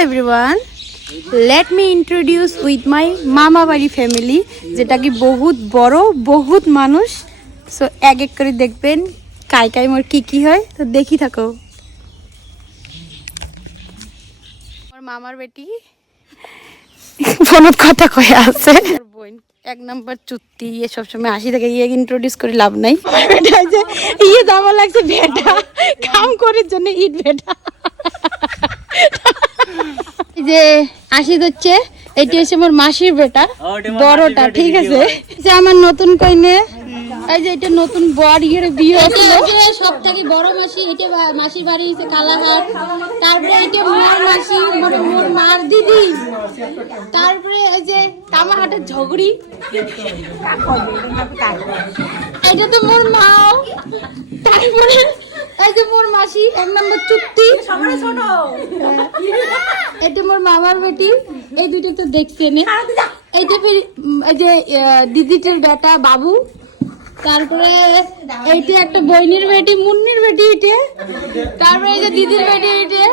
everyone let me introduce with my मामा बाड़ी family जेटा कि बहुत बड़ो बहुत मानुष सो एक एक करे देखबेन काय काय मोर की হয় तो देखी থাকো मोर मामार बेटी फोनत কথা কয়ে আছে বোন এক নাম্বার চুত্তি ये सब समय হাসি থাকে ये इंट्रोड्यूस করে লাভ নাই এটা যে ये দামা লাগছে বেটা কাম করার জন্য ইট বেটা যে আশিদ হচ্ছে এটি হচ্ছে আমার মাসির বেটা বড়টা ঠিক আছে যে আমার নতুন কইনে এই যে এটা নতুন বর ইয়ের বিয়ে হলো সবথেকে বড় মাসি এটা মাসির বাড়ি হচ্ছে কালাহাট তারপরে এটা মোর মাসি মোর মার দিদি তারপরে এই যে কামাহাটের ঝগড়ি এটা তো মোর মা তারপরে এই যে মোর মাসি এক নম্বর চুক্তি সবাই শোনো এটা মোর মামার বেটি এই দুটো তো দেখছেন এইটা ফির এই যে দিদিটার বেটা বাবু তারপরে এইটা একটা বইনের বেটি মুন্নির বেটি এটা তারপরে এই যে দিদির বেটি এটা